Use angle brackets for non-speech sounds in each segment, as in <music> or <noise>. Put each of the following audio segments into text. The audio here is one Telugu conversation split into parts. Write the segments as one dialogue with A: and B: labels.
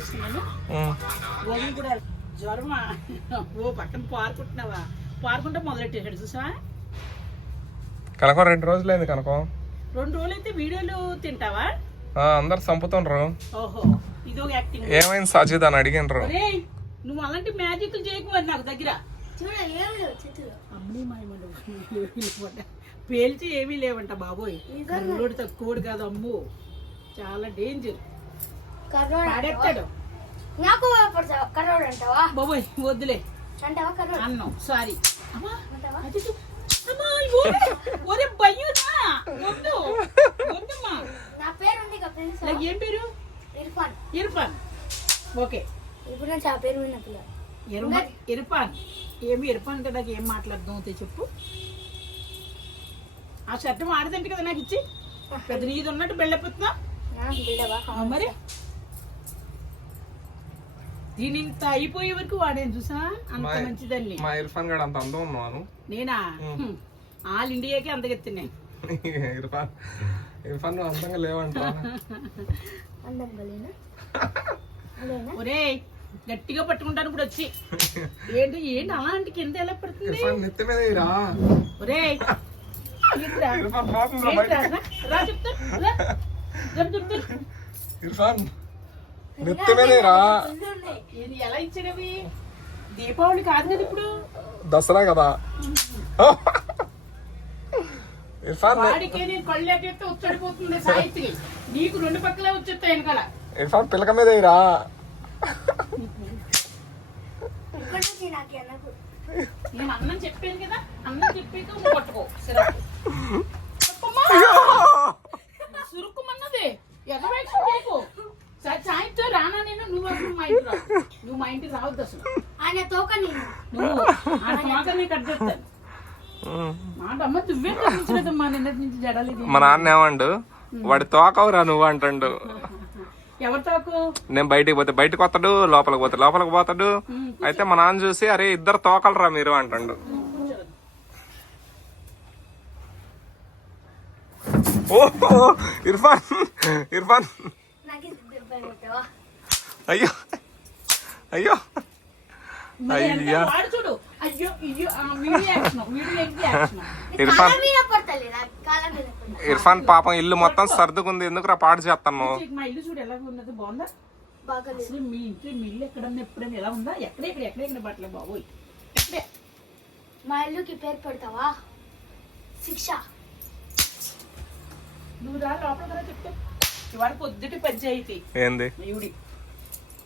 A: వేసుకున్నాను
B: ఉమ్.
A: గోధుమ కూడా జ్వరమా? ఓ పక్కన పారుకుంటున్నావా? పారుకుంటే మొదలెట్టేసాడు చూసా
B: కనకం రెండు రోజులైంది కనకం.
A: రెండు రోజులు అయితే వీడియోలు తింటావా?
B: ఆ, అందరు చంపుతుండ్రు.
A: ఓహో ఇది ఒక యాక్టింగ్
B: ఏమైంది సజిద్ అని అడిగినరు
A: నువ్వు అలాంటి మ్యాజిక్లు చేయకు మరి నాకు దగ్గర. పేల్చి ఏమీ లేవంట బాబోయ్. తక్కువడు కాదు అమ్ము. చాలా డేంజర్
C: కర్రోడు నాకు పడతావా కర్రోడు అంటావా?
A: బాబోయ్ వద్దులే.
C: అంటావా కర్రోడు?
A: అన్నం సారీ. అమ్మా ఒరే, భయ్యునా వద్దు.
C: నా పేరు ఉంది కదా ఫ్రెండ్స్.
A: నాకు ఏం పేరు?
C: ఇర్ఫాన్.
A: ఇర్ఫాన్. ఓకే.
C: ఇప్పుడు పేరు పిల్ల.
A: ఇర్ఫాన్ ఏమి ఇర్ఫాన్ కదా ఏం మాట్లాడదాం అయితే చెప్పు. ఆ షర్ట్ వాడదంటే కదా నాకు ఇచ్చి. పెద్ద నీది ఉన్నట్టు బెళ్ళపోతున్నా
C: బిడ్డవా
A: మరి? దీని ఇంత అయిపోయే వరకు వాడాను చూసా? అంత
B: మా-
A: మంచిదాన్ని
B: మా ఇర్ఫాన్ గడు అంత అందం ఉన్నాను
A: నేనా. ఆల్ ఇండియాకి అందగెత్తున్నాయి <laughs>
B: ఇర్ఫాన్ ఇర్ఫాన్ నువ్వు అందంగా లేవంటా
C: అందం గలేనా అదేనా
A: ఒరే గట్టిగా పట్టుకుంటాను ఇప్పుడు వచ్చి. ఏంటి ఏంటి అలాంటి కింద ఎలా పడుతుంది?
B: ఇర్ఫాన్ నెత్తి మీద రా
A: ఒరే?
B: ఇర్ఫాన్.
A: రా, చెప్తా.
B: ఇర్ఫాన్. నెత్తి మీద రా.
C: ఫుల్ ఉన్నాయి
A: ఇది ఎలా ఇచ్చాడవి? దీపావళి కాదు కదా ఇప్పుడు?
B: దసరా కదా. ఇర్ఫాన్
A: నీకు రెండు పక్కలే వచ్చేస్తాయి వెనకాల.
B: ఇర్ఫాన్ పిలక మీద రా
C: ఇప్పటి నుంచి నాకు అనకు
A: నేను అన్నం చెప్పాను కదా అన్నం చెప్పాక పట్టుకో. తప్పమ్మా. సాయంత్రం రానా నేను నువ్వు అసలు మా ఇంటికి రావు నువ్వు మా ఇంటికి రావద్దు అసలు.
C: ఆయన తోక నేను
A: నువ్వు తోకని కట్ చేస్తాను మాట అమ్మ నువ్వే కట్టించలేదమ్మా నిన్నటి నుంచి జడలేదు.
B: మా నాన్న ఏమండు? వాడి తోకవురా నువ్వు అంటాడు.
A: ఎవరి తోకు?
B: నేను బయటికి పోతే బయటకు వస్తాడు లోపలికి పోతే లోపలికి పోతాడు. అయితే మా నాన్న చూసి అరే ఇద్దరు తోకలరా మీరు అంటాడు. ఓ ఇర్ఫాన్ ఇర్ఫాన్
C: నాకు ఇది దెబ్బ కొట్టావా
B: అయ్యో. అయ్యో. అయ్యా.
A: వాడు చూడు. అయ్యో అయ్యో ఆ video action video leg action
B: Irfan. Irfan పాపం ఇల్లు మొత్తం సర్దుకుంది. ఎందుకురా పాడు చేస్తాను
A: మా ఇల్లు చూడు ఎలా ఉన్నది బాగుందా?
C: బాగా
A: అసలు మీ ఇంట్లో మీ ఇల్లు ఎక్కడన్నా ఎప్పుడన్నా ఎలా ఉందా? ఎక్కడ ఎక్కడ ఎక్కడ ఎక్కడ బట్టలే బాబోయ్. ఎక్కడే?
C: మా ఇల్లుకి పేరు పెడతావా? శిక్ష.
A: నువ్వు రా లోపల చెప్తే. ఇవాళ పొద్దుటి పంచాయితీ
B: ఏంది?
A: ఇవిడి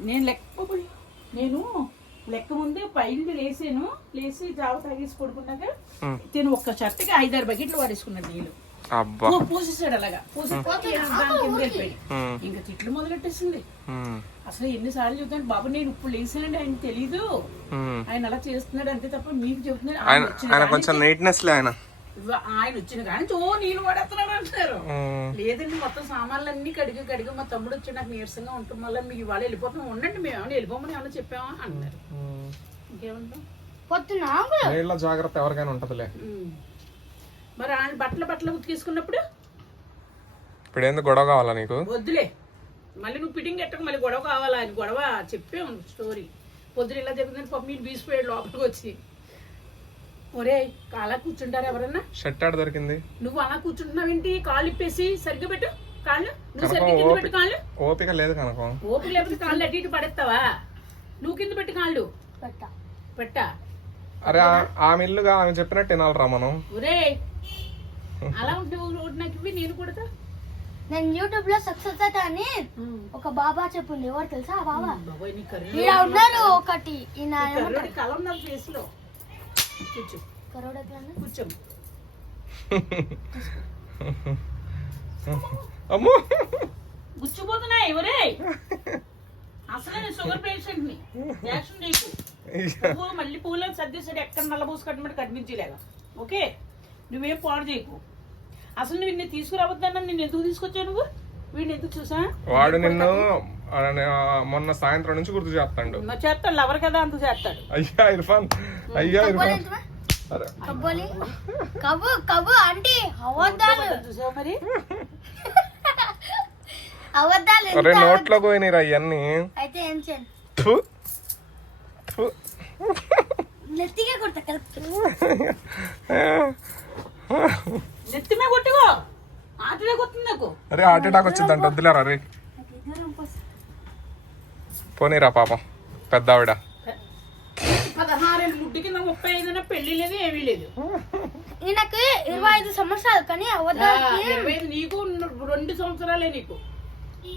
A: నేను లెక్క నేను లెక్క ముందే పైలు లేసాను. లేచి జావ తాగేసి పడుకున్నాక. నేను ఒక్క షర్ట్కి ఐదారు బకెట్లు వాడేసుకున్నాను నీళ్ళు పోసేసాడు అలాగా. పోసి దాని కింద వెళ్ళిపోయి
B: ఉమ్,
A: ఇంకా తిట్లు మొదలెట్టేసింది. అసలు ఎన్నిసార్లు చెబుతాను బాబు నేను ఇప్పుడు లేసానండి ఆయన తెలీదు. ఆయన అలా చేస్తున్నాడు అంతే తప్ప మీకు
B: ఆయన
A: కాడి
B: కొంచెం నీట్నెస్ ఆయన.
A: ఆయన వచ్చిన కానీ ఓ నీళ్ళు పడేస్తున్నాడు అంటున్నారు. లేదండి మొత్తం సామాన్లు అన్ని కడిగి కడిగి మా తమ్ముడు వచ్చి నాకు నీరసంగా ఉంటుంది మళ్ళీ మీకు ఇవాళ వెళ్ళిపోతాం ఉండండి మేము ఏమైనా వెళ్ళిపోమని ఏమైనా చెప్పామా అంటున్నారు. ఇంకేమంటాం
B: జాగ్రత్త ఎవరికైనా ఉంటదిలే.
A: మరి ఆయన బట్టలు బట్టలు ఉతికేసుకున్నప్పుడు?
B: ఇప్పుడు ఏంది గొడవ కావాలా నీకు?
A: వద్దులే. మళ్ళీ నువ్వు ఫిట్టింగ్ ఎట్టక మళ్ళీ గొడవ కావాలా? ఆయన గొడవ చెప్పే ఉంది స్టోరీ. పొద్దున ఇలా జరుగుతుంది పాప మీరు బీసిపోయాడు లోపలికి వచ్చి. ఒరే అలా కూర్చుంటారు ఎవరన్నా?
B: షర్ట్ ఆడ దొరికింది.
A: నువ్వు అలా కూర్చుంటున్నావు ఏంటి కాళ్ళు ఇప్పేసి సరిగ్గా పెట్టు కాళ్ళు. నువ్వు సరిగ్గా కింద పెట్టు కాళ్ళు.
B: ఓపిక లేదు కనకం.
A: ఓపిక లేకపోతే కాళ్ళు అటు ఇటు పడేస్తావా? నువ్వు కింద పెట్టి కాళ్ళు.
C: పెట్టా.
A: పెట్టా.
B: అరే ఆ- ఆమె ఇల్లుగా ఆమె చెప్పినట్టు వినాలిరా మనం.
A: ఒరే అలా ఉంటే నాకు ఇవ్వి నేను కొడతా
C: నేను యూట్యూబ్లో సక్సెస్ అవుతా అని ఒక బాబా చెప్పింది. ఎవరు తెలుసా ఆ బాబా?
A: బాబోయ్ నీ కర్రీ
C: ఇలా ఉన్నారు ఒకటి. ఈయన
A: ఉంది ఫేస్లో కూర్చో.
C: కరోడ్ ఎట్లా
A: కూర్చో.
B: అమ్మో.
A: గుచ్చిపోతున్నాయి ఎవరే? అసలు నేను షుగర్ పేషెంట్ని. యాక్షన్ నీకు. పువ్వు మళ్ళీ పువ్వులను సర్దేశాడు ఎక్కడ నల్లబూసి కట్టమంటే కనిపించలేగా ఓకే? నువ్వేం పాడు చేయకు. అసలు నువ్వు నిన్ను తీసుకురావద్దన్నా నిన్ను ఎందుకు తీసుకొచ్చావు నువ్వు? వీడిని ఎందుకు చూసా
B: వాడు నిన్ను మొన్న సాయంత్రం నుంచి గుర్తు చేస్తాడు.
A: చేస్తాడు లవర్ కదా అంత చేస్తాడు.
B: అయ్యా ఇర్ఫాన్. అయ్యా ఇర్ఫాన్.
C: కబ్బోలి కబు కబు ఆంటీ అవద్దాలు
A: చూసావు మరి? <laughs>
C: అబద్ధాలు
B: అరే నోట్లో పోయినరా ఇవన్నీ
C: అయితే ఏం.
B: థు.
C: నెత్తిగా కొడతా కలుపు.
A: నెత్తిమే కొట్టుకో. ఆటలే కొట్టింది నాకు.
B: అరే హార్ట్ అటాక్ వచ్చిందంట వద్దులేరా రే పోనీరా పాపం. పెద్ద ఆవిడ
A: పదహారేళ్ళు ముడ్డు కింద ముప్పై ఐదున పెళ్ళి లేదు ఏమీ లేదు.
C: ఈయనకి ఇరవై ఐదు సంవత్సరాలు కానీ
A: ఇరవై ఐదు నీకు రెండు సంవత్సరాలే నీకు.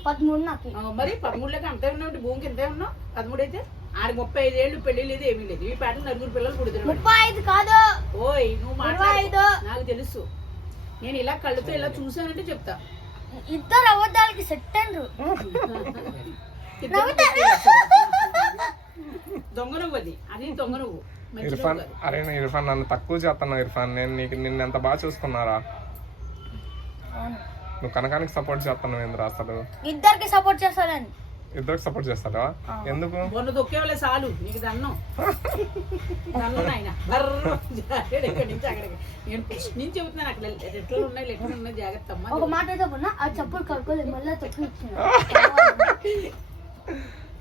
C: పదమూడు నాకు.
A: మరి పదమూడులోకి అంతే ఉన్నావు భూమికి ఎంతే ఉన్నావు? పదమూడు అయితే? ఆడికి ముప్పై ఐదు ఏళ్ళు పెళ్ళి లేదు ఏమీ లేదు. ఈ పాటలు నలుగురు పిల్లలు పుడుతున్నారు.
C: ముప్పై ఐదు కాదు.
A: ఓయ్ నువ్వు మాట్లాడు. నాకు తెలుసు. నేను ఇలా కళ్ళతో ఇలా చూసానంటే చెప్తా.
C: ఇద్దరు అబద్ధాలకి సెట్ అండ్రు. <laughs>
A: దొంగ నువ్వు అది అది దొంగ నువ్వు. మంచి
B: ఇర్ఫాన్. అరే నేను ఇర్ఫాన్ నన్ను తక్కువ చేస్తున్నావు ఇర్ఫాన్. నేను నీకు నిన్ను ఎంత బాగా చూసుకున్నారా? నువ్వు కనకానికి సపోర్ట్ చేస్తున్నావు ఏంద్రా అసలు?
C: ఇద్దరికి సపోర్ట్ చేస్తారని
B: ఇద్దరికి సపోర్ట్ చేస్తావా ఎందుకు?
A: మొన్న దొక్కేవాళ్ళే చాలు. నీకు దన్నం దన్నం అక్కడికి? నేను ఫస్ట్ నుంచి చెబుతున్నాను అక్కడ ఎట్లా ఉన్నాయి ఎట్లా ఉన్నాయి జాగ్రత్త అమ్మా
C: ఒక మాట అయితే పోనా ఆ చెప్పులు కడుకోలేదు మళ్ళీ తొక్కి ఇచ్చిన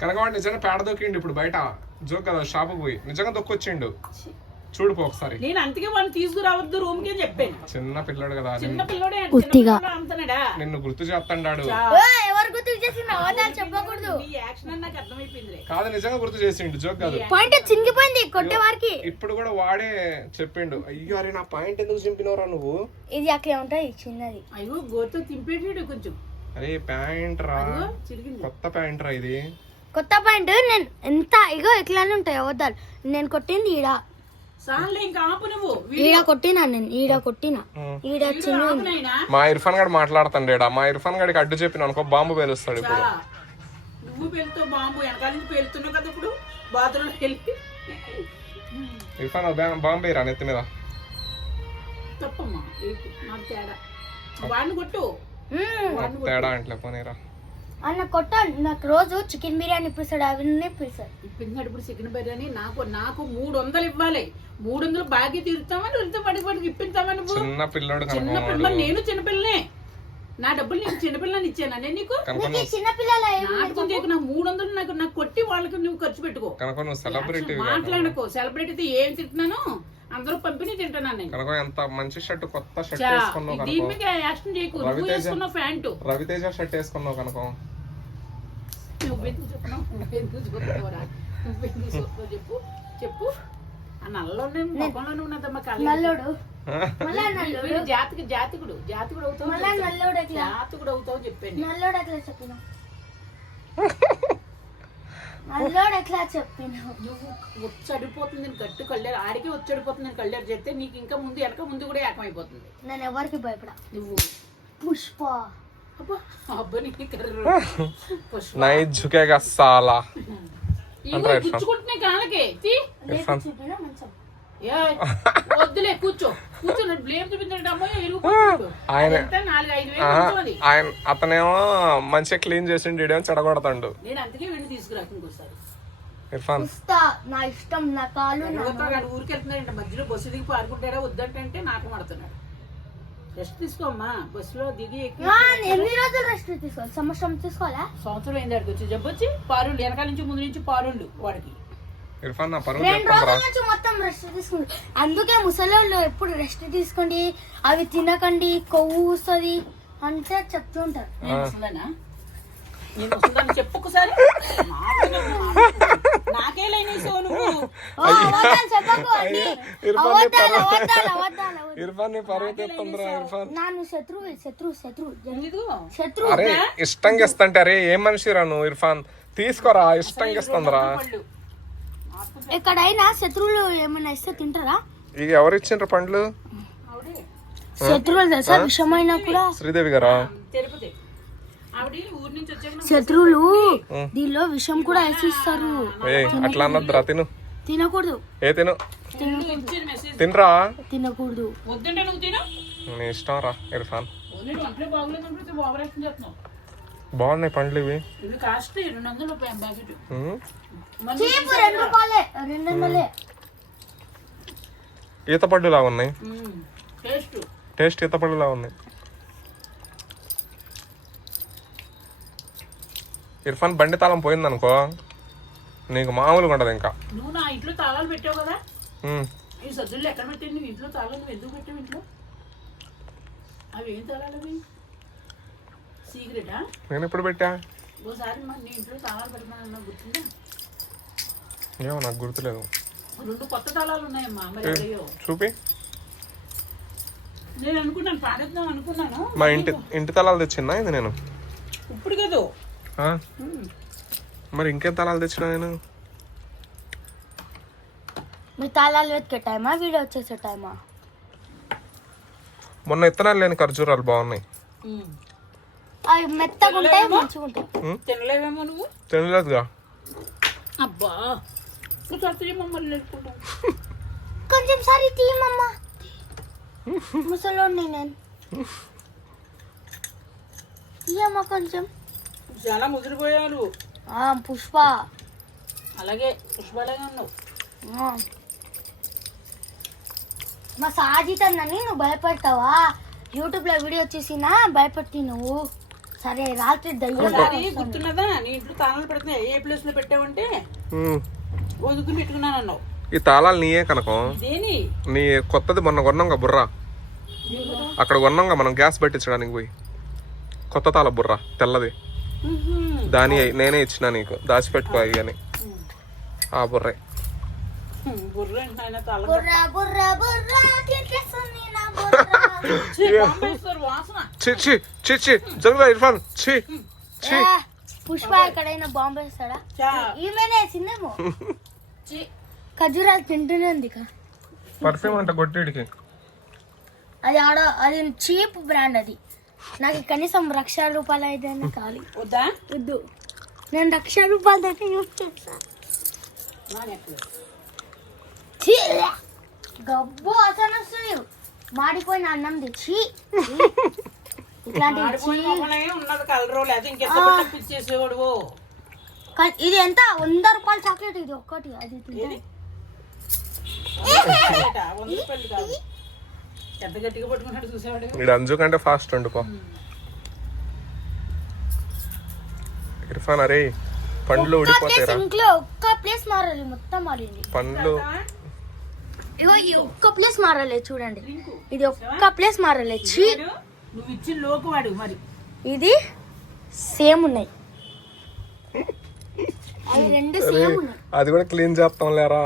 B: కనకవాడు నిజంగా పేడ దొక్కిండు ఇప్పుడు బయట. జోక్ కదా షాపుకి పోయి. నిజంగా దొక్కొచ్చిండు. చూడు పో ఒకసారి.
A: నేను అందుకే వాడిని తీసుకురావద్దు రూమ్కి అని చెప్పాను.
B: చిన్న పిల్లడు కదా
A: చిన్న
B: నిన్ను-
A: పిల్లోడే
C: ఉత్తిగా.
A: అంతనాడా?
B: నిన్ను గుర్తు చేస్తాడు
C: ఎవరు గుర్తు అబద్ధాలు చెప్పకూడదు.
A: నీ యాక్షన్ అని నాకు అర్థమైపోయిందిలే.
B: కాదు నిజంగా గుర్తు చేసిండు జోక్ కాదు.
C: పాయింట్ చింగిపోయింది కొట్టే వారికి
B: ఇప్పుడు కూడా వాడే చెప్పిండు. అయ్యో అరే నా పాయింట్ ఎందుకు చింపినవరా నువ్వు?
C: ఇది అక్కడ ఉంటాయి చిన్నది.
A: అయ్యో గోతో తింపేటాడు కొంచెం.
B: అరే ప్యాంట్ రా. కొత్త ప్యాంట్ రా ఇది.
C: కొత్త పాయింట్? నేను ఎంత ఇగో ఇట్లానే ఉంటాయి అబద్ధాలు. నేను కొట్టింది ఈడ. ఈడ కొట్టినా నేను ఈడ కొట్టిన. ఈడ చిన్న
B: మా ఇర్ఫాన్ గడు మాట్లాడుతాడు మా ఇర్ఫాన్ గడికి అడ్డు చెప్పిన అనుకో బాంబు పేలుస్తాడు ఇప్పుడు.
A: నువ్వు పేలుతో బాంబు వెనకాల నుంచి పేలుతున్నావు కదా ఇప్పుడు. బాత్రూంలో వెళ్ళి.
B: ఇర్ఫాన్ బాంబు వేయరా నెత్తి మీద?
A: తప్పమ్మా నాకు తేడా. వాడిని కొట్టు.
B: తేడా అంటలే పోనీరా.
C: అన్న కొట్ట నాకు రోజు చికెన్ బిర్యానీ పిస్తాడు అవన్నీ పిస్తాడు
A: ఇప్పించాడు ఇప్పుడు చికెన్ బిర్యానీ. నాకు నాకు మూడు వందలు ఇవ్వాలి. మూడు వందలు బాగా తీరుతామని వెళ్తే పడికి పడికి ఇప్పించామని నువ్వు
B: చిన్న పిల్లోడు
A: చిన్న
B: కనుక
A: పిల్ల నేను చిన్నపిల్లనే. నా డబ్బులు నీకు చిన్నపిల్లని ఇచ్చానా నేను నీకు?
C: నీకు పిల్లల
A: నాటకం చేయకు నా మూడు వందలు నాకు నాకు కొట్టి వాళ్ళకి నువ్వు ఖర్చు పెట్టుకో.
B: కనుక నువ్వు సెలబ్రిటీ
A: మాట్లాడుకో. సెలబ్రిటీ అయితే ఏం తింటున్నాను అందరూ పంపిణీ తింటున్నాను
B: కనుక ఎంత మంచి షర్ట్ కొత్త షర్ట్ వేసుకున్నావు
A: దీని
B: కనుక
A: మీద యాక్షన్ చేయకు నువ్వు ప్యాంటు.
B: రవితేజ షర్ట్ వేసుకున్నావు కనుక
A: నువ్వెందుకు నువ్వెందుకు నువ్వెందుకు చెప్పు చెప్పు. ఆ నల్లోనే ముఖంలోనే ఉన్నదమ్మా కళ్ళ
C: నల్లోడు. <laughs> మళ్ళా నల్లోడు?
A: వీడు జాతికి జాతికుడు జాతికుడు అవుతావు జాతికుడు అవుతావు చెప్పాను
C: నల్లోడు ఎట్లా చెప్పిన <laughs> నల్లోడు ఎట్లా చెప్పిన
A: నువ్వు వచ్చడిపోతుంది గట్టు కళ్ళారు ఆడికి వచ్చడిపోతుంది నేను కళ్ళారు చెప్తే నీకు ఇంకా ముందు వెనక ముందు కూడా ఏకమైపోతుంది.
C: నేను ఎవరికి భయపడా?
A: నువ్వు.
C: పుష్ప.
A: అబ్బా అబ్బా నీకు కర్ర. పుష్ప.
B: నై ఝుకేగా సాలా.
A: ఇగో
B: అంటారా ఇర్ఫాన్?
A: గుచ్చుకుంటున్నాయి కాళ్ళకి. వద్దులే కూర్చో.
B: ఆయన ఆయన అతనేమో మంచిగా క్లీన్ చేసిండు ఇడేమో చెడగొడతాడు.
A: నేను అందుకే వెళ్ళి తీసుకురా ఇంకోసారి.
B: ఇర్ఫాన్.
C: నా ఇష్టం నా కాలు
A: ఊరికి వెళ్తున్నాడంట మధ్యలో బస్సు దిగి పారుకుంటాడా వద్దంటే నాకు పడుతున్నాడు. రెస్ట్ తీసుకోమ్మా బస్సులో దిగి
C: ఎన్ని రోజులు రెస్ట్ తీసుకోవాలి? సంవత్సరం తీసుకోవాలా?
A: సంవత్సరం అయింది అడిగి వచ్చి. జబ్బు వచ్చి పారుండు వెనకాల నుంచి ముందు నుంచి పారుండు వాడికి.
B: ఇర్ఫాన్ నా పరువు
C: రెండు
B: చెప్తాను
C: రోజుల నుంచి మొత్తం రెస్ట్ అందుకే ముసలోళ్ళు ఎప్పుడు రెస్ట్ తీసుకోండి అవి తినకండి కొవ్వు వస్తుంది అంటే చెప్తుంటారు
A: నేను ముసలానా నేను ముసలాన్ని చెప్పు ఒకసారి. నాకే లైనేసావు నువ్వు.
C: ఓ, అబద్ధాలు చెప్పకు అండి.
B: ఇర్ఫాన్ని
C: అబద్ధాలు,
B: పరువు
C: అబద్ధాలు, అబద్ధాలు, అబద్ధాలు.
B: ఇర్ఫాన్ని పరువు తెస్తుందిరా ఇర్ఫాన్.
C: నాను శత్రువు శత్రువు శత్రువు.
A: తెలీదు
C: శత్రువు.
B: అరే ఇష్టంగా ఇస్తంటే అరే ఏం మనిషిరా నువ్వు ఇర్ఫాన్? తీసుకోరా ఇష్టంగా ఇస్తుందిరా
C: ఎక్కడైనా శత్రువులు ఏమైనా ఇస్తే తింటారా?
B: ఇక ఎవరు ఇచ్చిండ్రు పండ్లు?
C: శత్రువులు తెలుసా? విషమైనా కూడా?
B: శ్రీదేవి గారా?
C: శత్రువులు దీనిలో విషం కూడా వేసి ఇస్తారు
B: అట్లా అన్నద్దురా తిను.
C: తినకూడదు.
B: ఏ తిను. తినరా?
C: తినకూడదు.
B: నీ ఇష్టం రా ఇర్ఫాన్. బాగున్నాయి పండ్లు ఇవి.
A: ఇవి కాస్ట్ రెండు వందల రూపాయలు ప్యాకెట్.
B: ఉమ్.
C: చీపు రెండు రూపాయలే రెండు వందలే.
B: ఈత పళ్ళులా ఉన్నాయి.
A: టేస్ట్.
B: టేస్ట్ ఈత పళ్ళులా ఉన్నాయి. ఇర్ఫాన్ బండి తాళం పోయిందనుకో నీకు మామూలుగా ఉండదు ఇంకా.
A: నువ్వు నా ఇంట్లో తాళాలు పెట్టావు కదా. ఈ సజ్జులు ఎక్కడ పెట్టావు? నువ్వు ఇంట్లో తాళాలు ఎందుకు పెట్టావు ఇంట్లో? అవి ఏం తాళాలు అవి? సీక్రెటా?
B: నేను ఎప్పుడు పెట్టా?
A: ఓసారి మా నీ ఇంట్లో తాళాలు పెడతానన్నా గుర్తుందా?
B: ఏమో నాకు గుర్తులేదు.
A: రెండు కొత్త తాళాలు ఉన్నాయమ్మా మరి ఎవరయ్యో
B: చూపి.
A: నేను అనుకున్నాను పాడేద్దాం అనుకున్నాను.
B: మా ఇంటి ఇంటి తలాలు తెచ్చిందా ఇది నేను?
A: ఇప్పుడు కదా.
B: ఆ? మరి ఇంకేం తలాలు తెచ్చినా నేను?
C: మీ తాళాలు వెతికే టైమా వీడియో వచ్చేసే టైమా?
B: మొన్న ఇత్తనాలు లేని ఖర్జూరాలు బాగున్నాయి.
C: అవి మెత్తగా ఉంటాయి మంచిగా ఉంటాయి.
A: తినలేవేమో నువ్వు?
B: తినలేదుగా.
A: అబ్బా
C: కొంచెం సారి తీయమమ్మా ముసలోడిని నేను. తీయమ్మా కొంచెం.
A: చాలా ముదిరిపోయావు.
C: ఆ, పుష్ప.
A: అలాగే పుష్పలాగా ఉన్నావు.
C: మా సాజిత్ అన్నని నువ్వు భయపెడతావా? యూట్యూబ్లో వీడియో చూసినా భయపెట్టి నువ్వు. సరే రాత్రి
A: గుర్తున్నదా? నీ ఇంట్లో తాళాలు పెడుతున్నా ఏ ప్లేస్లో పెట్టావంటే?
B: ఉమ్.
A: వదుకుని పెట్టుకున్నాను అన్నావు
B: ఈ తాళాలు నీయే కనుకం.
A: దేని?
B: నీ కొత్తది మొన్న కొన్నాంగా బుర్రా. అక్కడ కొన్నాంగా మనం గ్యాస్ పెట్టించడానికి పోయి. కొత్త తాళ బుర్రా తెల్లది. దాని నేనే ఇచ్చిన నీకు. దాచిపెట్టుకో అని. ఆ బుర్రే.
A: బుర్ర ఆయన తాళం
C: బుర్రా బుర్రా <laughs>
A: ఛీ,
B: చి చి చి జరుగుతా ఇర్ఫాన్. చి చి
C: ఏ, పుష్ప ఎక్కడైనా బాంబు వేస్తాడా?
A: చా.
C: ఈమెనే వేసిందేమో.
A: ఛీ.
C: ఖజూరాలు తింటూనే ఉంది.
B: పర్ఫ్యూమ్ అంట కొట్టిడికి.
C: అది ఆడ అది చీప్ బ్రాండ్ అది. నాకు కనీసం లక్ష రూపాయలు అయితే కావాలి.
A: వద్దా?
C: వద్దు. నేను లక్ష రూపాయలు అయితే యూజ్ చేస్తా.
A: నా నెక్లెస్
C: ఛీ! గబ్బు అసలు వస్తుంది మాడిపోయిన అన్నం తెచ్చి ఇది ఎంత? వంద రూపాయల చాక్లెట్ ఇది ఒక్కటి. అది
B: వీడు అంజు కంటే ఫాస్ట్ ఉండిపో ఇర్ఫాన్ అరే పండ్లు
C: ఒక్క ప్లేస్
B: ఊడిపోతాయిరా
C: ఇంట్లో ఒక్క ప్లేస్ మారాలి మొత్తం మారింది.
B: పండ్లు.
C: ఇగో ఈ ఒక్క ప్లేస్ మారాలి చూడండి. ఇది ఒక్క ప్లేస్ మారాలి. ఛీ
A: నువ్వు ఇచ్చిన లోకు వాడు మరి.
C: ఇది సేమ్ ఉన్నాయి అవి రెండు సేమ్ ఉన్నాయి
B: అది కూడా క్లీన్ చేస్తాం లేరా